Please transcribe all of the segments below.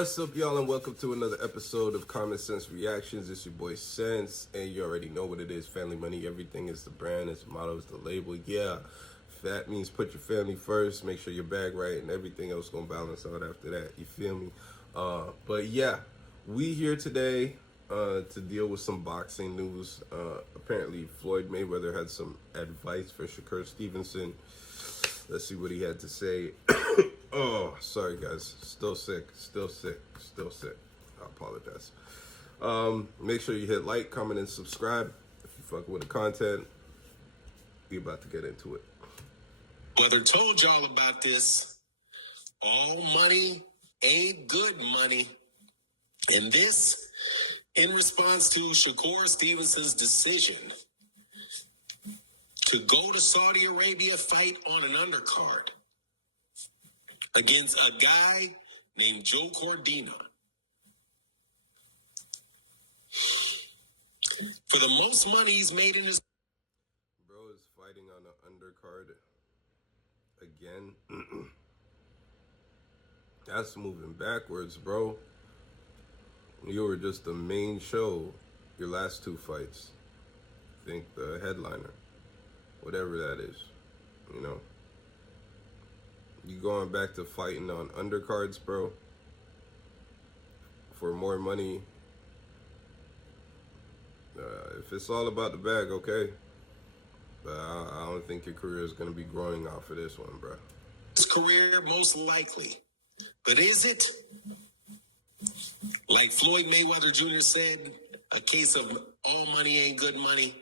What's up, y'all, and welcome to another episode of Common Sense Reactions. It's your boy Sense, and you already know what it is. Family money, everything is the brand, it's the motto, it's the label. Yeah, that means put your family first, make sure your bag right, and everything else gonna balance out after that. You feel me? But yeah, we here today to deal with some boxing news. Apparently, Floyd Mayweather had some advice for SHAKUR Stevenson. Let's see what he had to say. Oh, sorry guys. Still sick. I apologize. Make sure you hit like, comment, and subscribe if you fuck with the content. We about to get into it. Whether told y'all about this, all money ain't good money. And this in response to SHAKUR Stevenson's decision to go to Saudi Arabia, fight on an undercard against a guy named Joe Cordina. For the most money he's made in his... Bro is fighting on an undercard again. That's moving backwards, bro. You were just the main show your last two fights. I think the headliner. Whatever that is, you know. You going back to fighting on undercards, bro, for more money. If it's all about the bag, okay. But I don't think your career is going to be growing off of this one, bro. His career, most likely. But is it? Like Floyd Mayweather Jr. said, a case of all money ain't good money.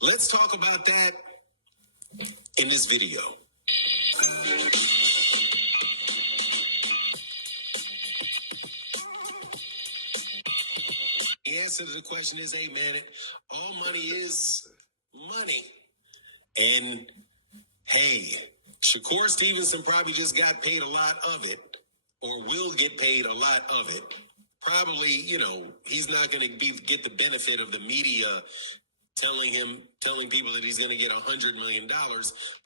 Let's talk about that in this video. The answer to the question is, hey man, all money is money. And hey, SHAKUR Stevenson probably just got paid a lot of it, or will get paid a lot of it. Probably, he's not going to get the benefit of the media telling people that he's going to get $100 million,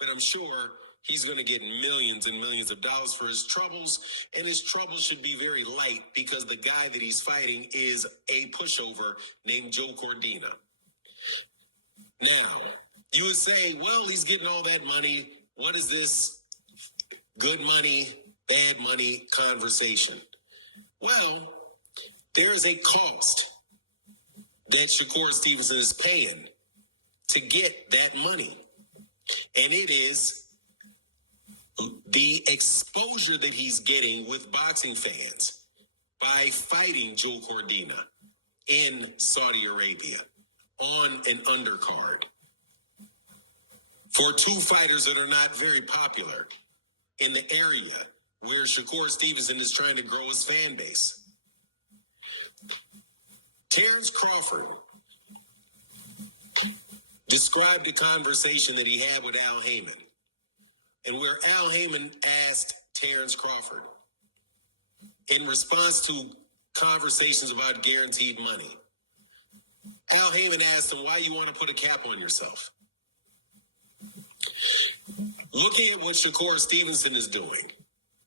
but I'm sure he's going to get millions and millions of dollars for his troubles, and his troubles should be very light because the guy that he's fighting is a pushover named Joe Cordina. Now, you would say, well, he's getting all that money. What is this good money, bad money conversation? Well, there is a cost that SHAKUR Stevenson is paying to get that money. And it is the exposure that he's getting with boxing fans by fighting Joe Cordina in Saudi Arabia on an undercard for two fighters that are not very popular in the area where SHAKUR Stevenson is trying to grow his fan base. Terrence Crawford described the conversation that he had with Al Heyman, and where Al Heyman asked Terrence Crawford in response to conversations about guaranteed money. Al Heyman asked him, why you want to put a cap on yourself? Looking at what SHAKUR Stevenson is doing,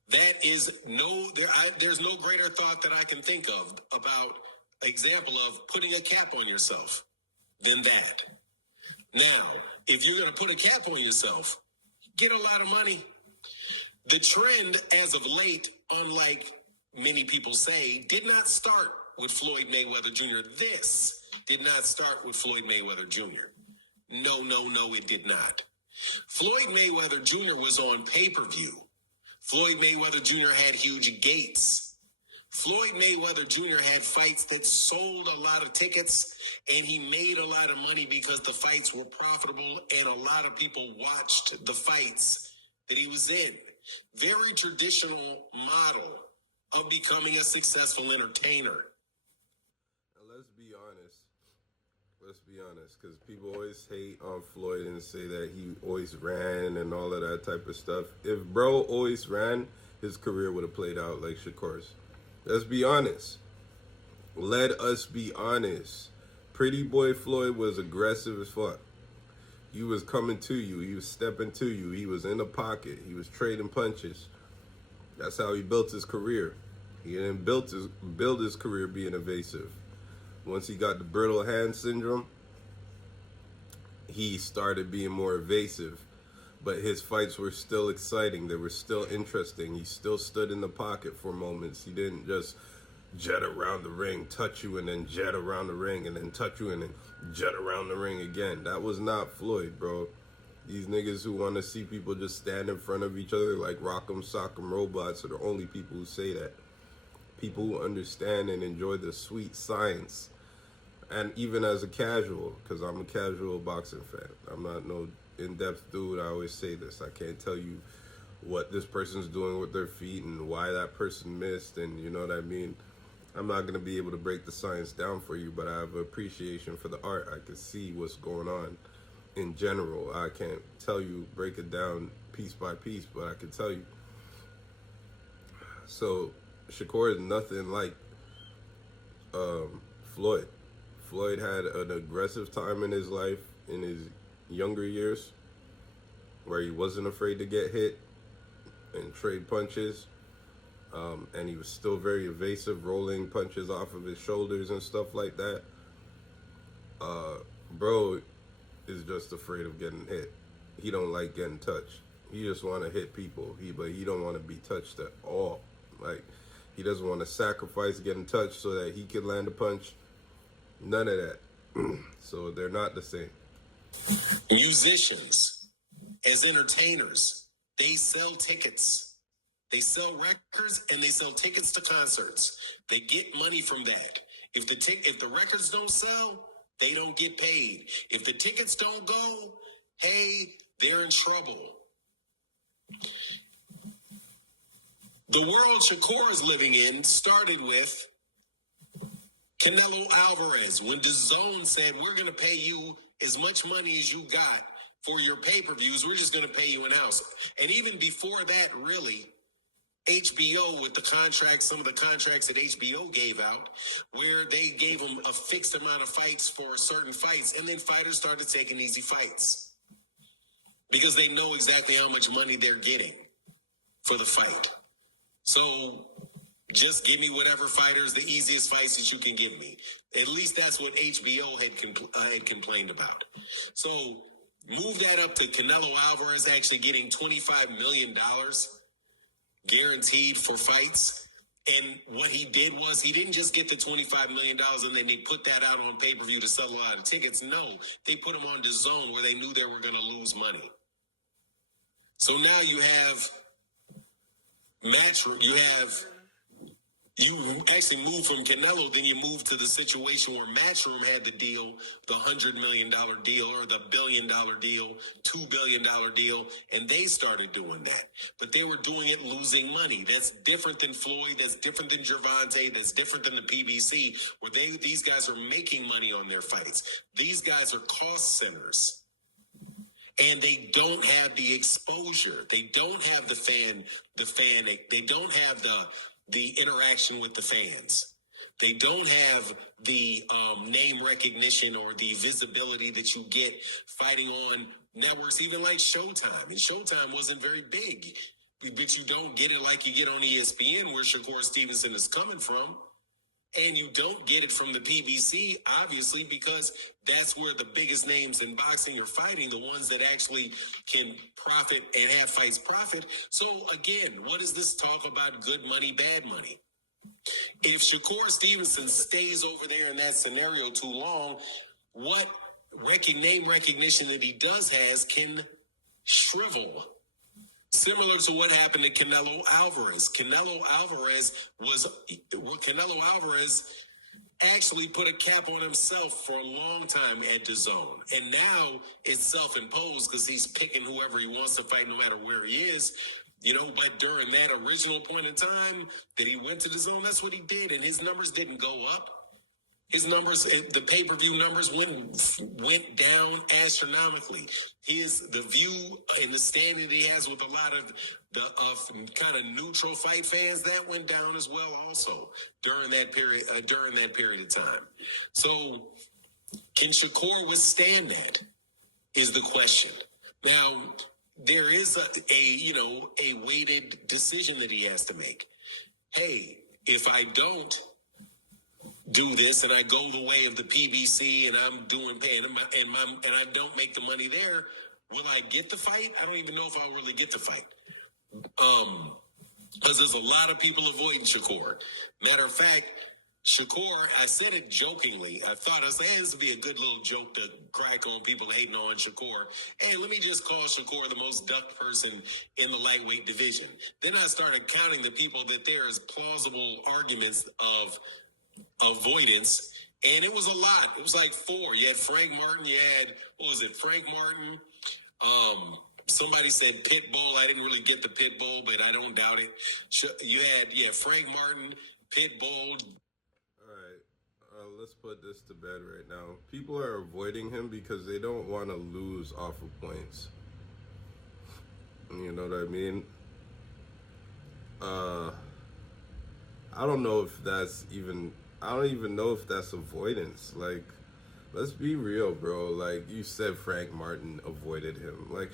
that is there's no greater thought that I can think of about example of putting a cap on yourself than that. Now, if you're going to put a cap on yourself, get a lot of money. The trend as of late, unlike many people say, did not start with Floyd Mayweather Jr. This did not start with Floyd Mayweather Jr. No, it did not. Floyd Mayweather Jr. was on pay-per-view. Floyd Mayweather Jr. had huge gates. Floyd Mayweather Jr. had fights that sold a lot of tickets, and he made a lot of money because the fights were profitable and a lot of people watched the fights that he was in. Very traditional model of becoming a successful entertainer. Now, let's be honest, because people always hate on Floyd and say that he always ran and all of that type of stuff. If bro always ran, his career would have played out like SHAKUR's. Let's be honest. Let us be honest. Pretty boy Floyd was aggressive as fuck. He was coming to you. He was stepping to you. He was in the pocket. He was trading punches. That's how he built his career. He didn't build his career being evasive. Once he got the brittle hand syndrome, he started being more evasive. But his fights were still exciting. They were still interesting. He still stood in the pocket for moments. He didn't just jet around the ring, touch you, and then jet around the ring, and then touch you, and then jet around the ring again. That was not Floyd, bro. These niggas who want to see people just stand in front of each other like rock'em sock'em robots are the only people who say that. People who understand and enjoy the sweet science. And even as a casual, because I'm a casual boxing fan. I'm not no in-depth dude. I always say this. I can't tell you what this person's doing with their feet and why that person missed, and you know what I mean? I'm not going to be able to break the science down for you, but I have an appreciation for the art. I can see what's going on in general. I can't tell you, break it down piece by piece, but I can tell you. So Shakur is nothing like Floyd. Floyd had an aggressive time in his life in his younger years where he wasn't afraid to get hit and trade punches. And he was still very evasive, rolling punches off of his shoulders and stuff like that. Bro is just afraid of getting hit. He don't like getting touched. He just want to hit people. But he don't want to be touched at all. Like, he doesn't want to sacrifice getting touched so that he can land a punch. None of that. So they're not the same. Musicians, as entertainers, they sell tickets. They sell records and they sell tickets to concerts. They get money from that. If the records don't sell, they don't get paid. If the tickets don't go, hey, they're in trouble. The world Shakur is living in started with Canelo Alvarez, when DAZN said, we're going to pay you as much money as you got for your pay-per-views, we're just going to pay you in-house. And even before that, really, HBO with the contracts, some of the contracts that HBO gave out, where they gave them a fixed amount of fights for certain fights, and then fighters started taking easy fights because they know exactly how much money they're getting for the fight. So just give me whatever fighters, the easiest fights that you can give me. At least that's what HBO had complained about. So move that up to Canelo Alvarez actually getting $25 million guaranteed for fights. And what he did was he didn't just get the $25 million and then they put that out on pay-per-view to sell a lot of tickets. No, they put them on DAZN where they knew they were going to lose money. So now you have you actually move from Canelo, then you move to the situation where Matchroom had the deal, the $100 million deal or the $1 billion deal, $2 billion deal, and they started doing that. But they were doing it losing money. That's different than Floyd, that's different than Gervonta, that's different than the PBC, where these guys are making money on their fights. These guys are cost centers. And they don't have the exposure. They don't have the fan, they don't have the interaction with the fans. They don't have the name recognition or the visibility that you get fighting on networks, even like Showtime. And Showtime wasn't very big, but you don't get it like you get on ESPN, where Shakur Stevenson is coming from. And you don't get it from the PBC, obviously, because that's where the biggest names in boxing are fighting, the ones that actually can profit and have fights profit. So, again, what is this talk about good money, bad money? If Shakur Stevenson stays over there in that scenario too long, what name recognition that he does has can shrivel. Similar to what happened to Canelo Alvarez. Canelo Alvarez actually put a cap on himself for a long time at DAZN. And now it's self-imposed because he's picking whoever he wants to fight no matter where he is. You know, but during that original point in time that he went to DAZN, that's what he did. And his numbers didn't go up. His numbers, the pay-per-view numbers went down astronomically. The view and the standing he has with a lot of kind of neutral fight fans, that went down as well also during that period of time. So can Shakur withstand that is the question. Now, there is a weighted decision that he has to make. Hey, if I don't do this and I go the way of the PBC and I'm doing paying and I don't make the money there, will I get the fight? I don't even know if I'll really get the fight. Because there's a lot of people avoiding Shakur. Matter of fact, Shakur, I said it jokingly. I said, hey, this would be a good little joke to crack on people hating on Shakur. Hey, let me just call Shakur the most ducked person in the lightweight division. Then I started counting the people that there is plausible arguments of avoidance, and it was a lot. It was like 4. You had Frank Martin. You had, Frank Martin. Somebody said Pitbull. I didn't really get the Pitbull, but I don't doubt it. You had, Frank Martin, Pitbull. All right, let's put this to bed right now. People are avoiding him because they don't want to lose off of points. You know what I mean? I don't know if that's even... I don't even know if that's avoidance. Like, let's be real, bro. Like, you said Frank Martin avoided him. Like,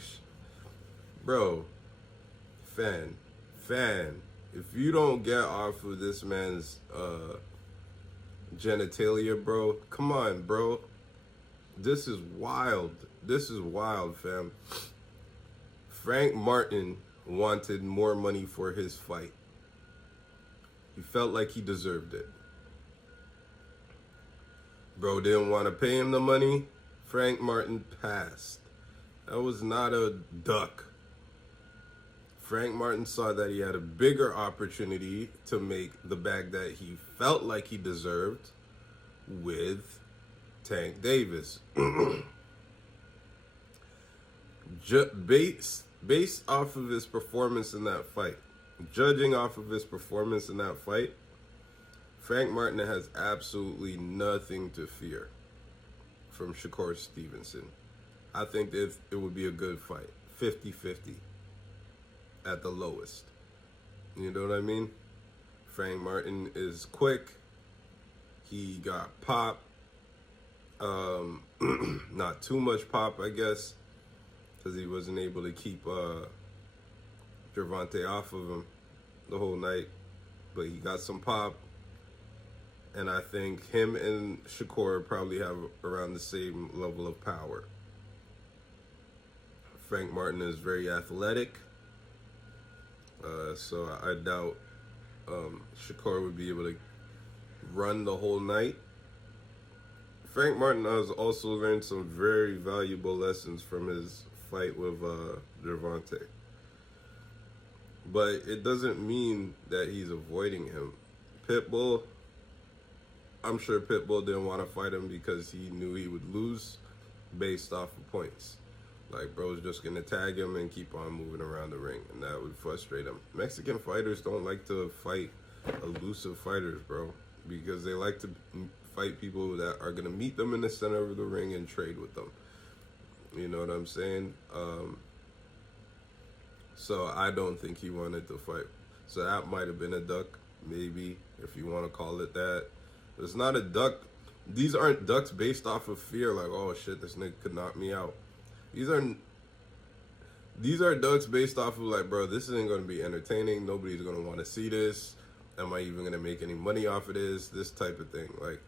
bro, fan. If you don't get off of this man's genitalia, bro, come on, bro. This is wild. This is wild, fam. Frank Martin wanted more money for his fight. He felt like he deserved it. Bro didn't want to pay him the money. Frank Martin passed. That was not a duck. Frank Martin saw that he had a bigger opportunity to make the bag that he felt like he deserved with Tank Davis. Based off of his performance in that fight, judging off of his performance in that fight, Frank Martin has absolutely nothing to fear from Shakur Stevenson. I think that it would be a good fight. 50-50 at the lowest. You know what I mean? Frank Martin is quick. He got pop. Not too much pop, I guess, because he wasn't able to keep Gervonta off of him the whole night. But he got some pop. And I think him and Shakur probably have around the same level of power. Frank Martin is very athletic. So I doubt Shakur would be able to run the whole night. Frank Martin has also learned some very valuable lessons from his fight with Gervonta. But it doesn't mean that he's avoiding him. Pitbull... I'm sure Pitbull didn't want to fight him because he knew he would lose based off of points. Like, bro's just going to tag him and keep on moving around the ring, and that would frustrate him. Mexican fighters don't like to fight elusive fighters, bro, because they like to fight people that are going to meet them in the center of the ring and trade with them. You know what I'm saying? So I don't think he wanted to fight. So that might have been a duck, maybe, if you want to call it that. It's not a duck. These aren't ducks based off of fear, like, oh shit, this nigga could knock me out. These are ducks based off of like, bro, this isn't going to be entertaining. Nobody's going to want to see this. Am I even going to make any money off of this? This type of thing. Like,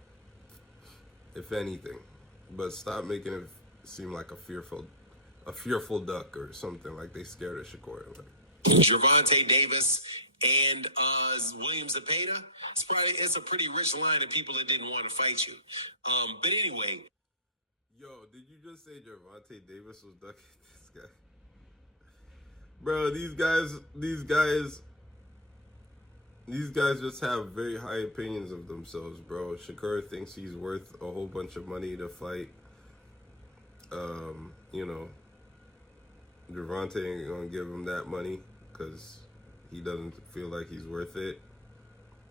if anything. But stop making it seem like a fearful duck or something, like they scared of Shakur. Like, Gervonta Davis and William Zepeda. It's a pretty rich line of people that didn't want to fight you. But anyway. Yo, did you just say Gervonta Davis was ducking this guy? Bro, these guys just have very high opinions of themselves, bro. Shakur thinks he's worth a whole bunch of money to fight. You know, Gervonta ain't gonna give him that money because he doesn't feel like he's worth it.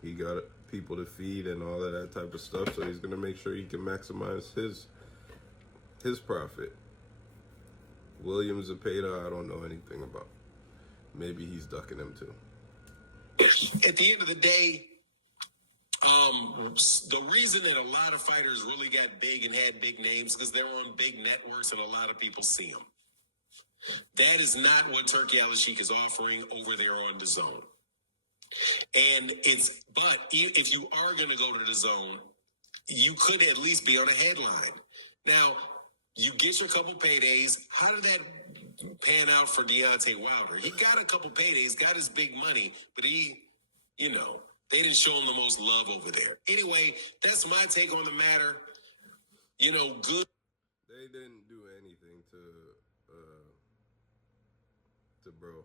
He got people to feed and all of that type of stuff, so he's gonna make sure he can maximize his profit. William Zepeda, I don't know anything about. Maybe he's ducking him too. At the end of the day, the reason that a lot of fighters really got big and had big names because they're on big networks and a lot of people see them. That is not what Turki Al-Sheikh is offering over there on DAZN. But if you are going to go to the zone, you could at least be on a headline. Now, you get your couple paydays. How did that pan out for Deontay Wilder? He got a couple paydays, got his big money, but they didn't show him the most love over there. Anyway, that's my take on the matter. Good. They didn't do anything to Bro.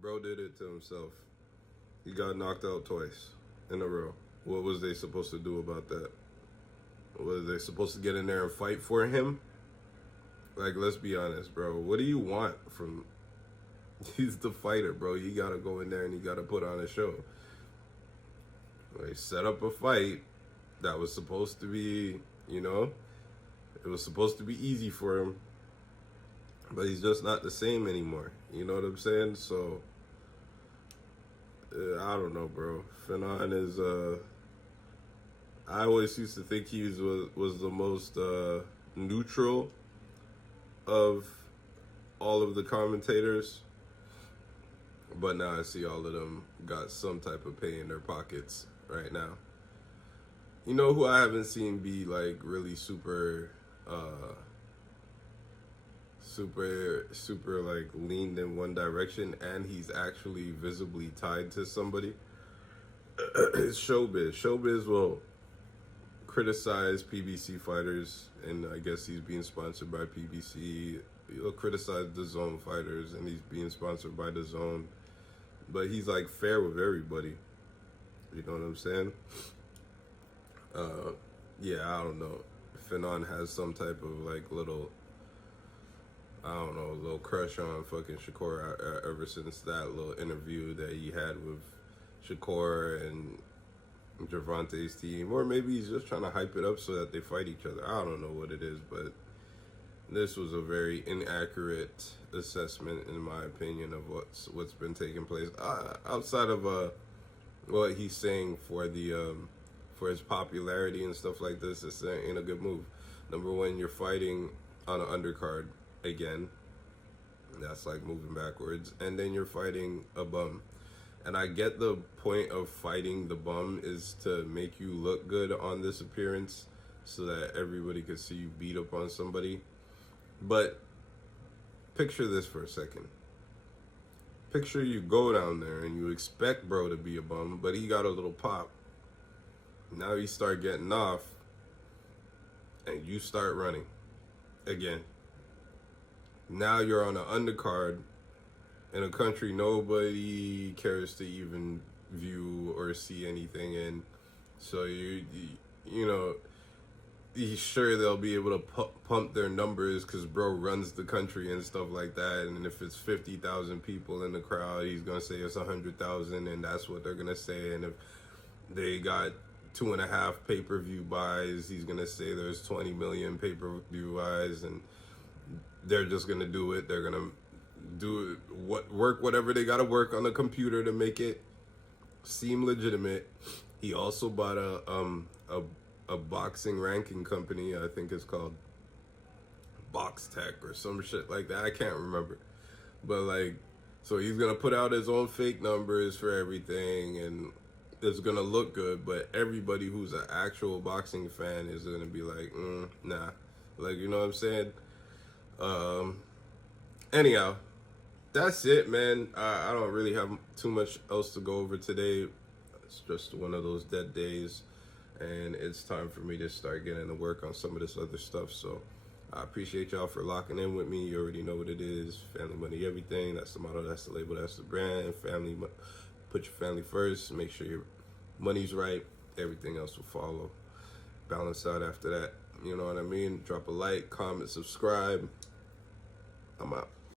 Bro did it to himself. He got knocked out twice in a row. What was they supposed to do about that? Was they supposed to get in there and fight for him? Like, let's be honest, bro. What do you want from... He's the fighter, bro. You gotta go in there and you gotta put on a show. They set up a fight that was supposed to be, it was supposed to be easy for him. But he's just not the same anymore. You know what I'm saying? So, I don't know, bro. Fanon is, I always used to think he was the most neutral of all of the commentators. But now I see all of them got some type of pay in their pockets right now. You know who I haven't seen be like really super like leaned in one direction, and he's actually visibly tied to somebody? It's Showbiz. Showbiz will criticize PBC fighters, and I guess he's being sponsored by PBC. He'll criticize the Zone fighters, and he's being sponsored by the Zone. But he's like fair with everybody. You know what I'm saying? Yeah, I don't know. Fanon has some type of like little crush on fucking Shakur ever since that little interview that he had with Shakur and Gervonta's team. Or maybe he's just trying to hype it up so that they fight each other. I don't know what it is, but this was a very inaccurate assessment, in my opinion, of what's been taking place. Outside of what he's saying for his popularity and stuff like this, this ain't a good move. Number one, you're fighting on an undercard again. That's like moving backwards. And then you're fighting a bum. And I get the point of fighting the bum is to make you look good on this appearance so that everybody could see you beat up on somebody. But picture this for a second. Picture you go down there and you expect bro to be a bum, but he got a little pop. Now you start getting off and you start running again. Now you're on an undercard in a country nobody cares to even view or see anything in. So he's sure they'll be able to pump their numbers because bro runs the country and stuff like that. And if it's 50,000 people in the crowd, he's gonna say it's 100,000, and that's what they're gonna say. And if they got 2.5 pay-per-view buys, he's gonna say there's 20 million pay-per-view buys, and they're just gonna do it. They're gonna do whatever they gotta work on the computer to make it seem legitimate. He also bought a boxing ranking company. I think it's called Box Tech or some shit like that. I can't remember. But like, so he's gonna put out his own fake numbers for everything, and it's gonna look good. But everybody who's an actual boxing fan is gonna be like, nah. Like, you know what I'm saying? Anyhow, that's it, man. I don't really have too much else to go over today. It's just one of those dead days, and it's time for me to start getting to work on some of this other stuff. So I appreciate y'all for locking in with me. You already know what it is. Family, money, everything. That's the motto, that's the label, that's the brand. Family, put your family first. Make sure your money's right. Everything else will follow. Balance out after that. You know what I mean? Drop a like, comment, subscribe. I'm out.